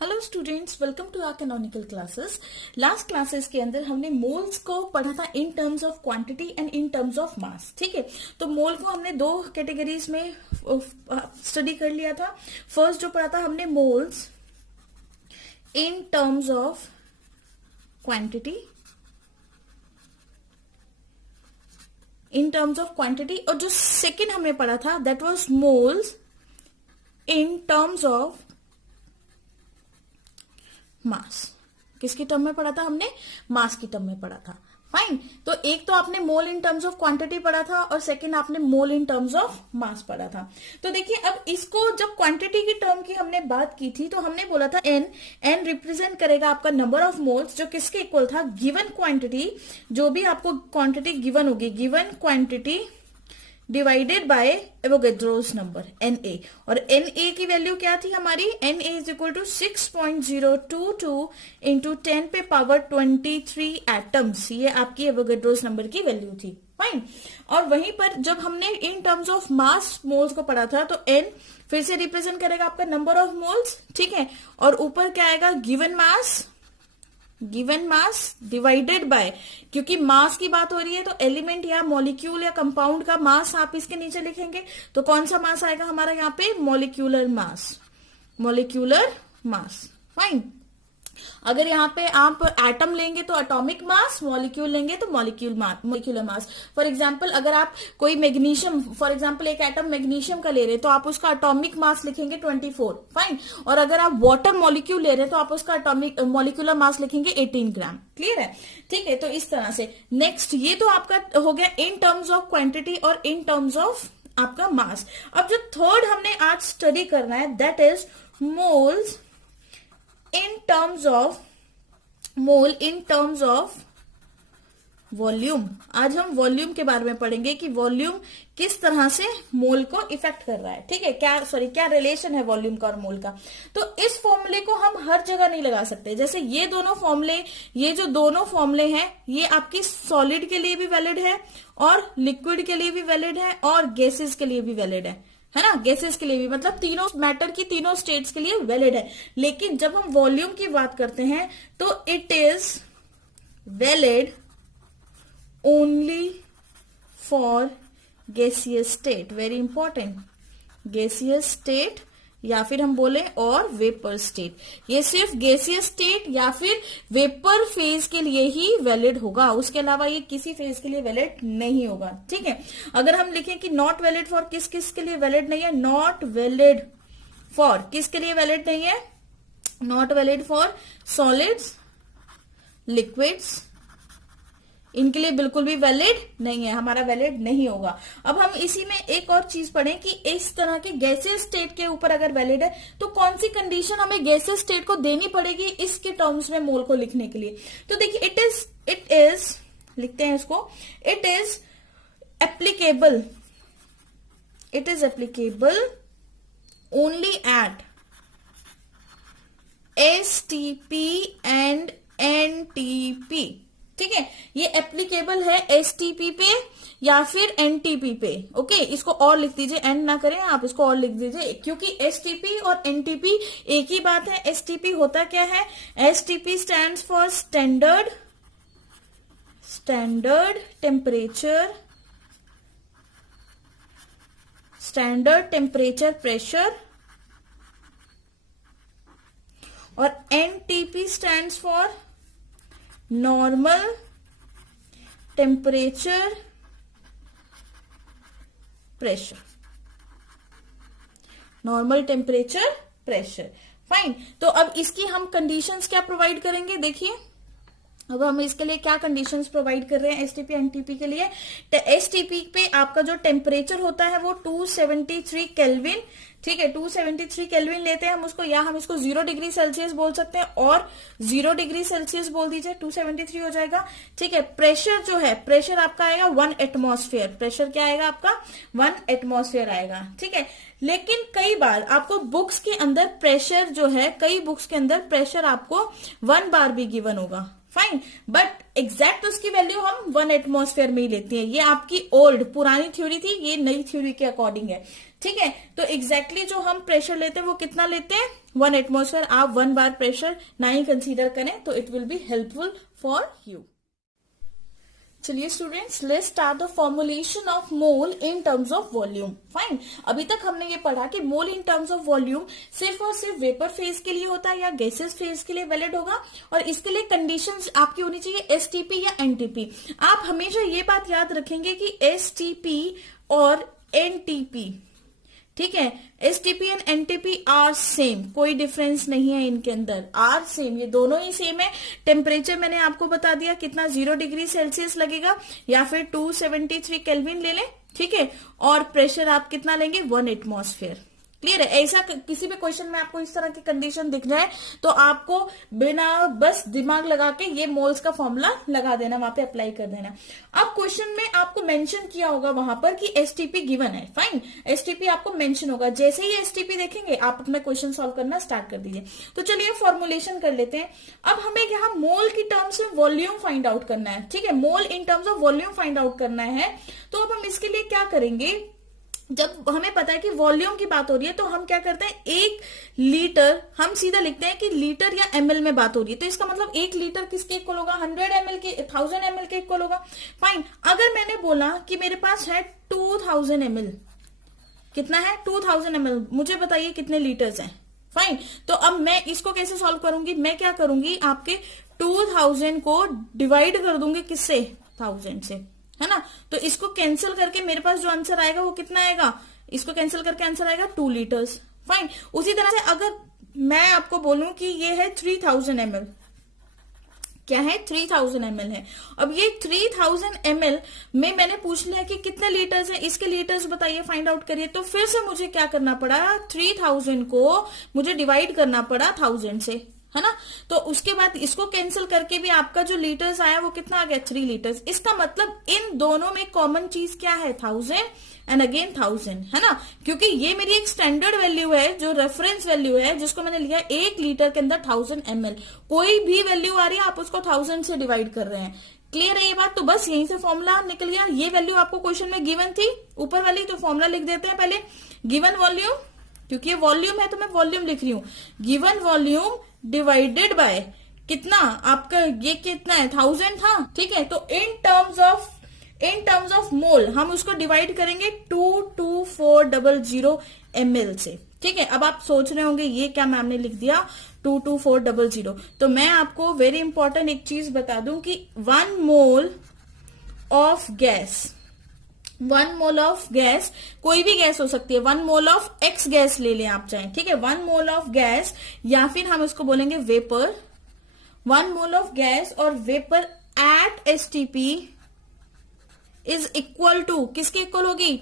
Hello students, welcome to our canonical classes. Last classes के अंदर हमने मोल्स को पढ़ा था in terms of quantity and in terms of mass. ठीक है, तो मोल को हमने दो कैटेगरीज में स्टडी कर लिया था। फर्स्ट जो पढ़ा था हमने moles in terms of quantity, in terms of quantity, और जो सेकेंड हमने पढ़ा था that was moles in terms of मास। किसकी टर्म में पढ़ा था हमने? मास की टर्म में पढ़ा था। फाइन, तो एक तो आपने मोल इन टर्म्स ऑफ क्वांटिटी पढ़ा था और सेकंड आपने मोल इन टर्म्स ऑफ मास पढ़ा था। तो देखिए, अब इसको जब क्वांटिटी की टर्म की हमने बात की थी तो हमने बोला था एन रिप्रेजेंट करेगा आपका नंबर ऑफ मोल्स, जो किसके इक्वल था? गिवन क्वांटिटी, जो भी आपको क्वांटिटी गिवन होगी, given quantity divided by Avogadro's number Na। और Na की वैल्यू क्या थी हमारी? Na is equal to 6.022 into 10 पे पावर 23 एटम्स। ये आपकी एवोगैड्रोस नंबर की वैल्यू थी। फाइन, और वहीं पर जब हमने in terms of mass moles को पढ़ा था तो N फिर से रिप्रेजेंट करेगा आपका नंबर ऑफ मोल्स। ठीक है, और ऊपर क्या आएगा? गिवन मास डिवाइडेड बाय, क्योंकि मास की बात हो रही है तो एलिमेंट या मॉलिक्यूल या कंपाउंड का मास आप इसके नीचे लिखेंगे। तो कौन सा मास आएगा हमारा यहाँ पे? Molecular mass. फाइन, अगर यहाँ पे आप एटम लेंगे तो एटॉमिक मास, मॉलिक्यूल लेंगे तो मॉलिक्यूलर मास। फॉर एग्जांपल अगर आप कोई मैग्नीशियम, फॉर एग्जांपल एक एटम मैग्नीशियम का ले रहे हैं तो आप उसका एटॉमिक मास लिखेंगे 24। फाइन, और अगर आप वाटर मॉलिक्यूल ले रहे हैं तो आप उसका एटॉमिक मॉलिक्यूलर मास लिखेंगे 18 ग्राम। क्लियर है? ठीक है, तो इस तरह से नेक्स्ट, ये तो आपका हो गया इन टर्म्स ऑफ क्वांटिटी और इन टर्म्स ऑफ आपका मास। अब जो थर्ड हमने आज स्टडी करना है that is moles in terms of volume. आज हम वॉल्यूम के बारे में पढ़ेंगे कि वॉल्यूम किस तरह से मोल को इफेक्ट कर रहा है। ठीक है, क्या रिलेशन है वॉल्यूम का और मोल का। तो इस फॉर्मूले को हम हर जगह नहीं लगा सकते। जैसे ये दोनों फॉर्मूले हैं, ये आपकी सॉलिड के लिए भी वैलिड है और लिक्विड के लिए भी वैलिड है और गैसेस के लिए भी वैलिड है ना? गैसेस के लिए भी, मतलब तीनों मैटर की तीनों स्टेट्स के लिए वैलिड है। लेकिन जब हम वॉल्यूम की बात करते हैं तो it is valid only for gaseous state. Very important, gaseous state या फिर हम बोले और वेपर स्टेट। ये सिर्फ गैसियस स्टेट या फिर वेपर फेज के लिए ही वैलिड होगा, उसके अलावा ये किसी फेज के लिए वैलिड नहीं होगा। ठीक है, अगर हम लिखें कि नॉट वैलिड फॉर किस के लिए वैलिड नहीं है? नॉट वैलिड फॉर किसके लिए वैलिड नहीं है? Not valid for solids, liquids, इनके लिए बिल्कुल भी वैलिड नहीं है, हमारा वैलिड नहीं होगा। अब हम इसी में एक और चीज पढ़ें कि इस तरह के गैसेस स्टेट के ऊपर अगर वैलिड है तो कौन सी कंडीशन हमें गैसेस स्टेट को देनी पड़ेगी इसके टर्म्स में मोल को लिखने के लिए। तो देखिए, इट इज लिखते हैं इसको, it is applicable only at STP and NTP। ठीक है, ये एप्लीकेबल है STP पे या फिर NTP पे। ओके, इसको और लिख दीजिए, एंड ना करें आप, इसको और लिख दीजिए, क्योंकि STP और NTP एक ही बात है। STP होता क्या है? STP stands for standard temperature pressure, और NTP stands for normal temperature pressure. Fine, तो अब इसकी हम कंडीशंस क्या प्रोवाइड करेंगे? देखिए, अब हम इसके लिए क्या कंडीशंस प्रोवाइड कर रहे हैं STP NTP के लिए। STP पे आपका जो टेम्परेचर होता है वो 273 केल्विन। ठीक है, 273 केल्विन लेते हैं हम उसको, या हम इसको 0 डिग्री सेल्सियस बोल सकते हैं और 0 डिग्री सेल्सियस बोल दीजिए, 273 हो जाएगा। ठीक है, प्रेशर जो है, प्रेशर आपका आएगा 1 एटमॉस्फेयर। प्रेशर क्या आएगा आपका? 1 एटमॉस्फेयर आएगा। ठीक है, लेकिन कई बार आपको बुक्स के अंदर प्रेशर जो है, कई बुक्स के अंदर प्रेशर आपको 1 बार भी गिवन होगा। फाइन, बट एग्जैक्ट उसकी वैल्यू हम 1 एटमॉस्फेयर में ही लेते हैं। ये आपकी ओल्ड पुरानी थ्योरी थी, ये नई थ्योरी के अकॉर्डिंग है, ठीक है। तो एग्जैक्टली जो हम प्रेशर लेते हैं वो कितना लेते हैं, 1 एटमॉस्फेयर। आप 1 बार प्रेशर ना ही कंसीडर करें तो it will be helpful for you. चलिए students, let's start the formulation of mole in terms of volume. Fine, अभी तक हमने ये पढ़ा कि mole in terms of volume सिर्फ और सिर्फ वेपर फेज के लिए होता है या गैसेस फेज के लिए वैलिड होगा, और इसके लिए कंडीशंस आपकी होनी चाहिए एसटीपी या एनटीपी। आप हमेशा ये बात याद रखेंगे कि एसटीपी और एनटीपी, ठीक है, STP and NTP are same, कोई डिफरेंस नहीं है इनके अंदर, आर सेम, ये दोनों ही सेम है। टेम्परेचर मैंने आपको बता दिया कितना 0 डिग्री सेल्सियस लगेगा या फिर 273 केल्विन ले लें, ठीक है, और प्रेशर आप कितना लेंगे, 1 एटमॉस्फेयर। क्लियर है। ऐसा किसी भी क्वेश्चन में आपको इस तरह की कंडीशन दिख जाए तो आपको बिना बस दिमाग लगा के ये मोल्स का फॉर्मूला लगा देना, वहां पे अप्लाई कर देना। अब क्वेश्चन में आपको मेंशन किया होगा वहां पर कि एसटीपी गिवन है, फाइन, एसटीपी आपको मेंशन होगा। जैसे ही एसटीपी देखेंगे आप अपना क्वेश्चन सॉल्व करना स्टार्ट कर दीजिए। तो चलिए फॉर्मुलेशन कर लेते हैं। अब हमें यहाँ मोल की टर्म्स में वॉल्यूम फाइंड आउट करना है, ठीक है, mole in terms of volume find out करना है। तो अब हम इसके लिए क्या करेंगे, जब हमें पता है कि वॉल्यूम की बात हो रही है तो हम क्या करते हैं, 1 लीटर हम सीधा लिखते हैं कि लीटर या एमएल में बात हो रही है, तो इसका मतलब 1 लीटर किसके इक्वल होगा, 100 एमएल के, 1000 एमएल के इक्वल होगा। फाइन, अगर मैंने बोला कि मेरे पास है 2000 एमएल, कितना है 2000 एमएल, मुझे बताइए कितने लीटर्स हैं। फाइन, तो अब मैं इसको कैसे सॉल्व करूंगी, मैं क्या करूंगी, आपके 2000 को डिवाइड कर दूंगी किससे, 1000 से, है ना। तो इसको कैंसिल करके मेरे पास जो आंसर आएगा वो कितना आएगा, इसको कैंसिल करके आंसर आएगा 2 लीटर्स। फाइन, उसी तरह से अगर मैं आपको बोलूं कि ये है 3000 ml, क्या है 3000 ml है। अब ये 3000 ml में मैंने पूछ लिया कि कितने लीटर्स है, इसके लीटर्स बताइए, फाइंड आउट करिए। तो फिर से मुझे क्या करना पड़ा, 3000 को मुझे डिवाइड करना पड़ा 1000 से, है ना। तो उसके बाद इसको कैंसिल करके भी आपका जो लीटर्स आया वो कितना आ गया, 3 लीटर्स। इसका मतलब इन दोनों में कॉमन चीज क्या है, 1000 एंड अगेन 1000, है ना, क्योंकि ये मेरी एक स्टैंडर्ड वैल्यू है, जो रेफरेंस वैल्यू है, जिसको मैंने लिया 1 लीटर के अंदर 1000 ml। कोई भी वैल्यू आ रही है आप उसको 1000 से डिवाइड कर रहे हैं। क्लियर है ये बात। तो बस यहीं से फॉर्मूला निकल गया। ये वैल्यू आपको क्वेश्चन में गिवन थी ऊपर वाली, तो फॉर्मूला लिख देते हैं पहले, गिवन वॉल्यूम, क्योंकि ये वॉल्यूम है तो मैं वॉल्यूम लिख रही हूं, गिवन वॉल्यूम डिवाइडेड बाय कितना, आपका ये कितना है 1000 था, ठीक है। तो इन टर्म्स ऑफ मोल हम उसको डिवाइड करेंगे 22400 ml से, ठीक है। अब आप सोच रहे होंगे ये क्या मैम ने लिख दिया 22400, तो मैं आपको वेरी इंपॉर्टेंट एक चीज बता दूं कि 1 mole of gas, 1 mole of gas, कोई भी गैस हो सकती है, 1 मोल ऑफ एक्स गैस ले लें आप चाहें, ठीक है, 1 मोल ऑफ गैस, या फिर हम इसको बोलेंगे वेपर, 1 मोल ऑफ गैस और vapour at STP is equal to, किसके इक्वल होगी,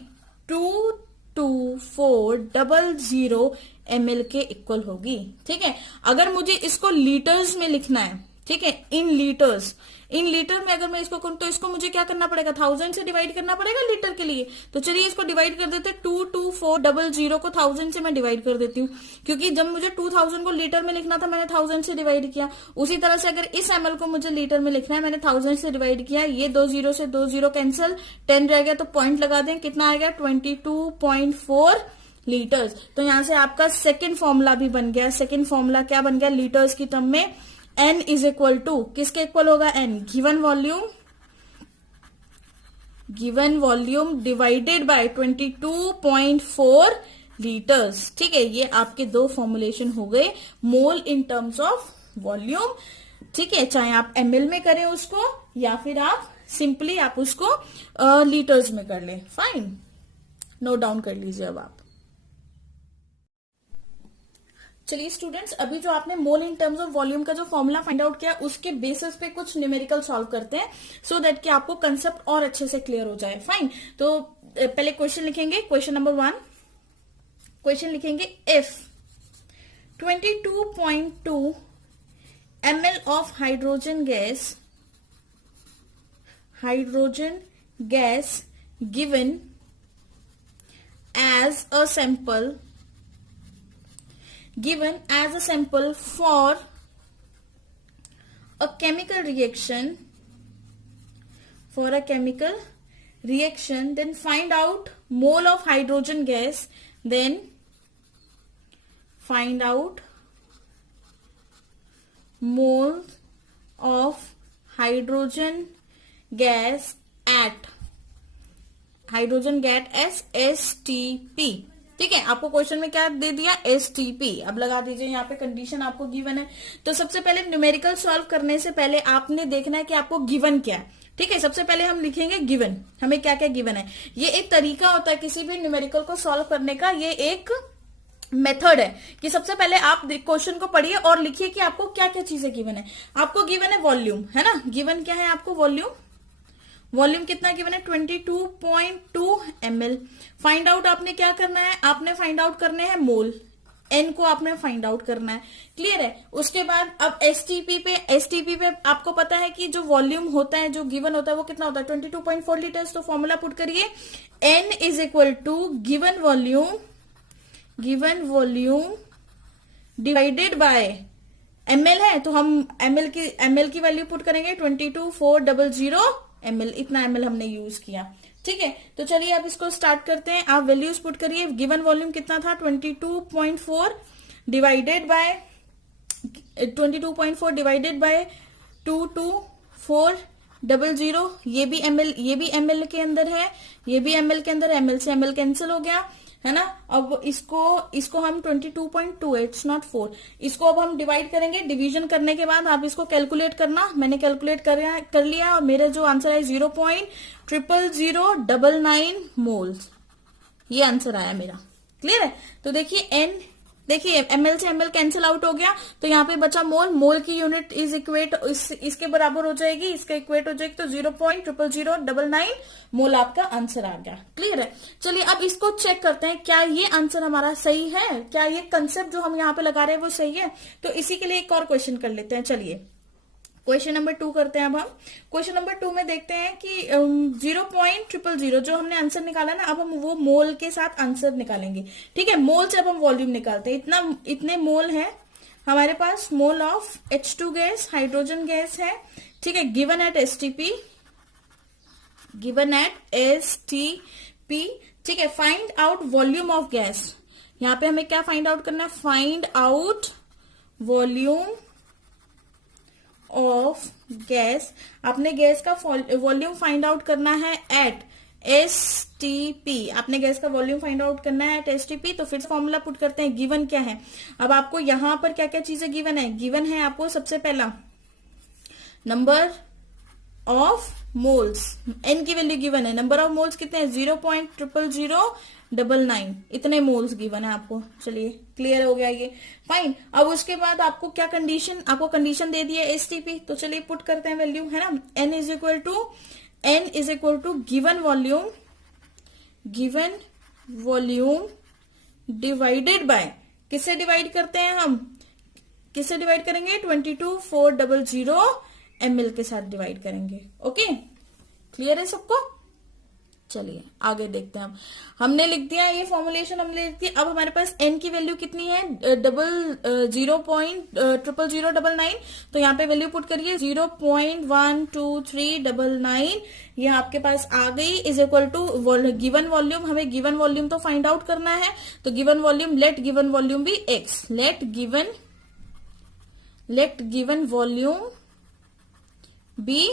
22400 ml के इक्वल होगी, ठीक है। अगर मुझे इसको लीटर्स में लिखना है, ठीक है, इन लीटर में अगर मैं इसको करूं तो इसको मुझे क्या करना पड़ेगा, 1000 से डिवाइड करना पड़ेगा लीटर के लिए। तो चलिए इसको डिवाइड कर देते हैं, 22400 को 1000 से मैं डिवाइड कर देती हूँ, क्योंकि जब मुझे 2000 को लीटर में लिखना था मैंने 1000 से डिवाइड किया। उसी तरह से अगर इस ml को मुझे लीटर में लिखना है मैंने 1000 से डिवाइड किया, ये 2 0 से 2 0 कैंसिल, 10 रह गया तो पॉइंट लगा दें, कितना आ गया 22.4 लीटर्स। तो यहां से आपका सेकेंड फॉर्मूला भी बन गया। सेकेंड फॉर्मूला क्या बन गया लीटर्स की टर्म में, n इज इक्वल टू, किसके इक्वल होगा n, given volume divided bye 22.4 litres, ठीक है। ये आपके 2 फॉर्मुलेशन हो गए मोल इन टर्म्स ऑफ वॉल्यूम, ठीक है, चाहे आप ml में करें उसको या फिर आप सिंपली आप उसको लीटर्स में कर लें। फाइन, नोट डाउन कर लीजिए अब आप। चलिए स्टूडेंट्स, अभी जो आपने मोल इन टर्म्स ऑफ वॉल्यूम का जो फॉर्मूला फाइंड आउट किया उसके बेसिस पे कुछ न्यूमेरिकल सॉल्व करते हैं, सो दैट कि आपको कंसेप्ट और अच्छे से क्लियर हो जाए। फाइन, तो पहले क्वेश्चन लिखेंगे, क्वेश्चन नंबर 1, क्वेश्चन लिखेंगे if 22.2 ml of hydrogen gas given as a sample for a chemical reaction, then find out mole of hydrogen gas, then find out moles of hydrogen gas at STP। ठीक है, आपको question में क्या दे दिया, STP। अब लगा दीजिए, यहाँ पे कंडीशन आपको गिवन है। तो सबसे पहले न्यूमेरिकल सॉल्व करने से पहले आपने देखना है कि आपको गिवन क्या है। ठीक है, सबसे पहले हम लिखेंगे गिवन, हमें क्या क्या गिवन है। ये एक तरीका होता है किसी भी न्यूमेरिकल को सॉल्व करने का, ये एक मेथड है कि सबसे पहले आप क्वेश्चन को पढ़िए और लिखिए कि आपको क्या क्या चीजें गिवन है। आपको गिवन है वॉल्यूम, है ना, गिवन क्या है आपको, वॉल्यूम कितना गिवन है, 22.2 ml। फाइंड आउट आपने क्या करना है, आपने फाइंड आउट करने हैं मोल, एन को आपने फाइंड आउट करना है। क्लियर है। उसके बाद अब एसटीपी पे आपको पता है कि जो वॉल्यूम होता है, जो गिवन होता है, वो कितना होता है, 22.4 लीटर्स। तो फॉर्मूला पुट करिए, N is equal to given volume divided by ml है, तो हम ml की वैल्यू पुट करेंगे 22,400 ml, इतना ml हमने यूज किया। ठीक है, तो चलिए अब इसको स्टार्ट करते हैं। आप वैल्यूज पुट करिए। गिवन वॉल्यूम कितना था, 22.4 डिवाइडेड बाय 22.4 ये भी ml के अंदर है, ये भी ml के अंदर, ml से ml कैंसिल हो गया, है ना। अब इसको हम 22.2 इट्स नॉट 4, इसको अब हम डिवाइड करेंगे। डिवीजन करने के बाद आप इसको कैलकुलेट करना। मैंने कैलकुलेट कर लिया और मेरा जो आंसर है 0.00099 मोल्स, ये आंसर आया मेरा। क्लियर है। तो देखिए ml से ml कैंसिल आउट हो गया, तो यहाँ पे बचा मोल की यूनिट इज इक्वेट इसके बराबर हो जाएगी, इसका इक्वेट हो जाएगी, तो 0.00099 मोल आपका आंसर आ गया। क्लियर है। चलिए अब इसको चेक करते हैं, क्या ये आंसर हमारा सही है, क्या ये कंसेप्ट जो हम यहाँ पे लगा रहे हैं वो सही है। तो इसी के लिए एक और क्वेश्चन कर लेते हैं। चलिए क्वेश्चन नंबर 2 करते हैं। अब हम क्वेश्चन नंबर 2 में देखते हैं कि 0.000 जो हमने आंसर निकाला ना, अब हम वो मोल के साथ आंसर निकालेंगे। ठीक है, मोल से अब हम वॉल्यूम निकालते हैं। इतने मोल है हमारे पास, mole of H2 gas, hydrogen gas है। ठीक है, गिवन एट STP। ठीक है, find out volume of gas. यहाँ पे हमें क्या फाइंड आउट करना है, find out volume of gas. आपने गैस का वॉल्यूम फाइंड आउट करना है एट STP। आपने गैस का वॉल्यूम फाइंड आउट करना है एट STP। तो फिर फॉर्मूला पुट करते हैं। गिवन क्या है, अब आपको यहां पर क्या क्या चीजें गिवन है। गिवन है आपको सबसे पहला नंबर ऑफ मोल्स, एन की वैल्यू गिवन है। नंबर ऑफ मोल्स कितने हैं, 0.00099, इतने मोल्स गिवन है आपको। चलिए क्लियर हो गया ये, फाइन। अब उसके बाद आपको क्या कंडीशन, आपको कंडीशन दे दी है STP। तो चलिए पुट करते हैं वैल्यू, है ना। n is equal to given volume divided by, किससे डिवाइड करते हैं हम, किससे डिवाइड करेंगे, 22,400 ml के साथ डिवाइड करेंगे। ओके, क्लियर है सबको। चलिए आगे देखते हैं। हमने लिख दिया ये फॉर्मुलेशन, हमने लिख दिया। अब हमारे पास n की वैल्यू कितनी है, 0.00099। तो यहाँ पे वैल्यू पुट करिए 0.12399, ये आपके पास आ गई। Is equal to given volume, हमें गिवन वॉल्यूम तो फाइंड आउट करना है। तो given volume, let given volume be x, let given volume be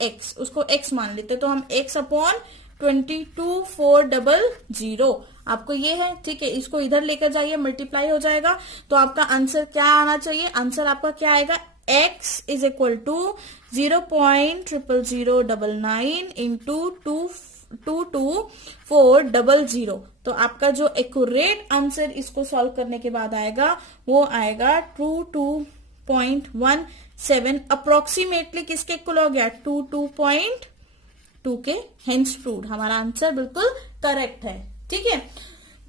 x, उसको x मान लेते। तो हम x अपॉन 22,400 आपको ये है। ठीक है, इसको इधर लेकर जाइए, मल्टीप्लाई हो जाएगा। तो आपका आंसर क्या आना चाहिए, आंसर आपका क्या आएगा, x is equal to 0.00099 into 22,400। तो आपका जो एक्यूरेट आंसर इसको सॉल्व करने के बाद आएगा, वो आएगा 22.17 अप्रोक्सीमेटली। किसके इक्वल हो गया, 22.2 के। हेंस प्रूव्ड, हमारा आंसर बिल्कुल करेक्ट है। ठीक है,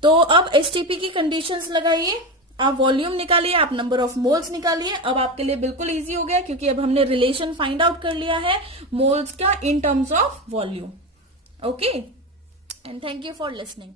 तो अब STP की कंडीशंस लगाइए, आप वॉल्यूम निकालिए, आप नंबर ऑफ मोल्स निकालिए। अब आपके लिए बिल्कुल इजी हो गया, क्योंकि अब हमने रिलेशन फाइंड आउट कर लिया है मोल्स का इन terms of volume. Okay, and thank you for listening.